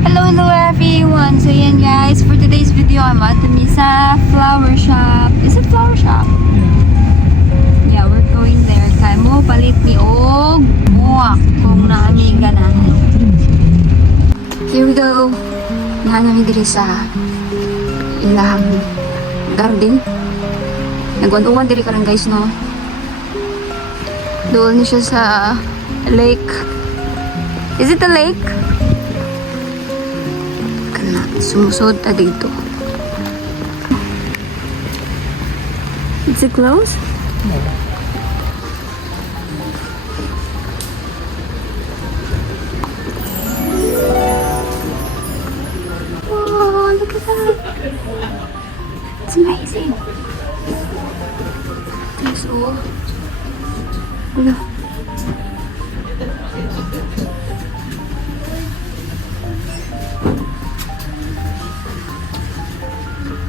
Hello everyone! So yan guys, for today's video, I'm at the Misa Flower Shop. Is it flower shop? Yeah, we're going there. Kaya mo palit ni Og muak kung naaming ganahan. Here we go! Nahanami diri sa ilang garden. Nagwan-uwan diri karang guys, no? Doon siya sa lake. Is it a lake? Kana, sumusod ta dito. Is it close? No. Oh, look at that. It's amazing. So, look.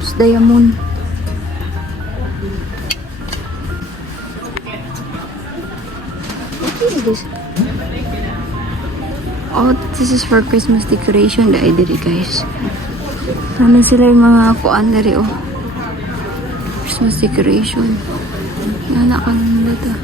It's diamond. What is this? Oh, this is for Christmas decoration. Dahil diri guys. Naman sila yung mga kuan diri oh. Christmas decoration. Yan nakakanda ta.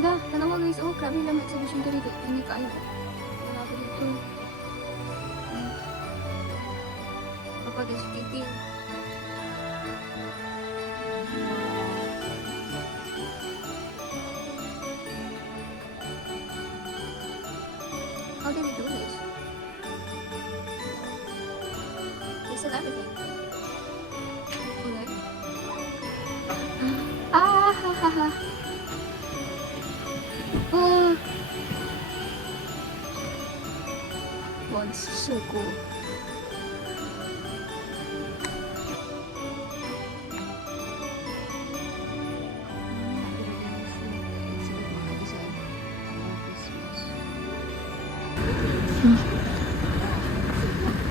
Da, tanawa guys, oh, grabe lang exhibition dito. Ini kayo. Grabe dito. Papa guys, titil. How did they do this? They said everything. Ah, ha, ha, ha. Oh, wow, this is so cool.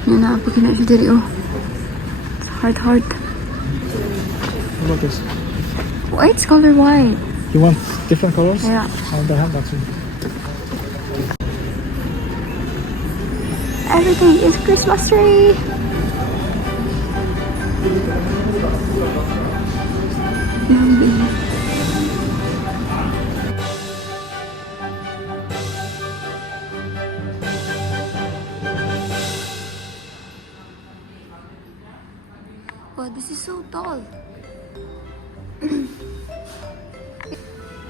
Yan na, pag kina siya diri, oh. It's heart. What about this? Why it's color white? You want different colors? Yeah. They have that too. Everything is Christmas tree. Wow, this is so tall.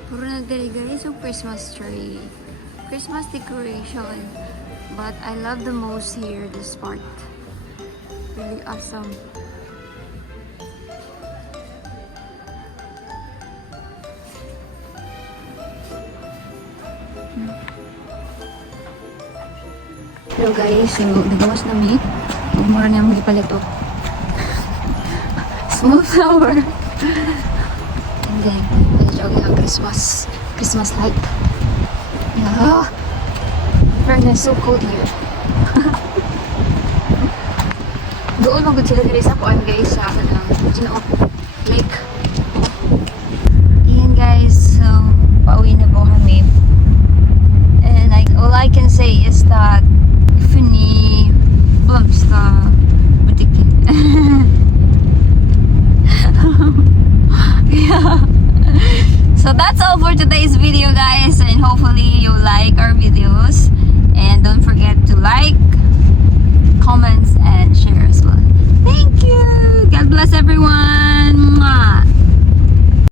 Puro na dali guys yung Christmas tree. Christmas decoration. But I love the most here, this part. Really awesome. Hello guys, nagawas na mi. Mura na yung ipalit oh. Small flower. And then, jogging ang Christmas light. Yeah. Very nice, so cold here. Doon magod sila diri sa kuan guys sa lake. Ayan guys, so pauwi na po kami. And all I can say is that funny bumps na butikin. Yeah. So that's all for today's video guys, and hopefully you like our videos, and don't forget to like, comments and share as well. Thank you. God bless everyone.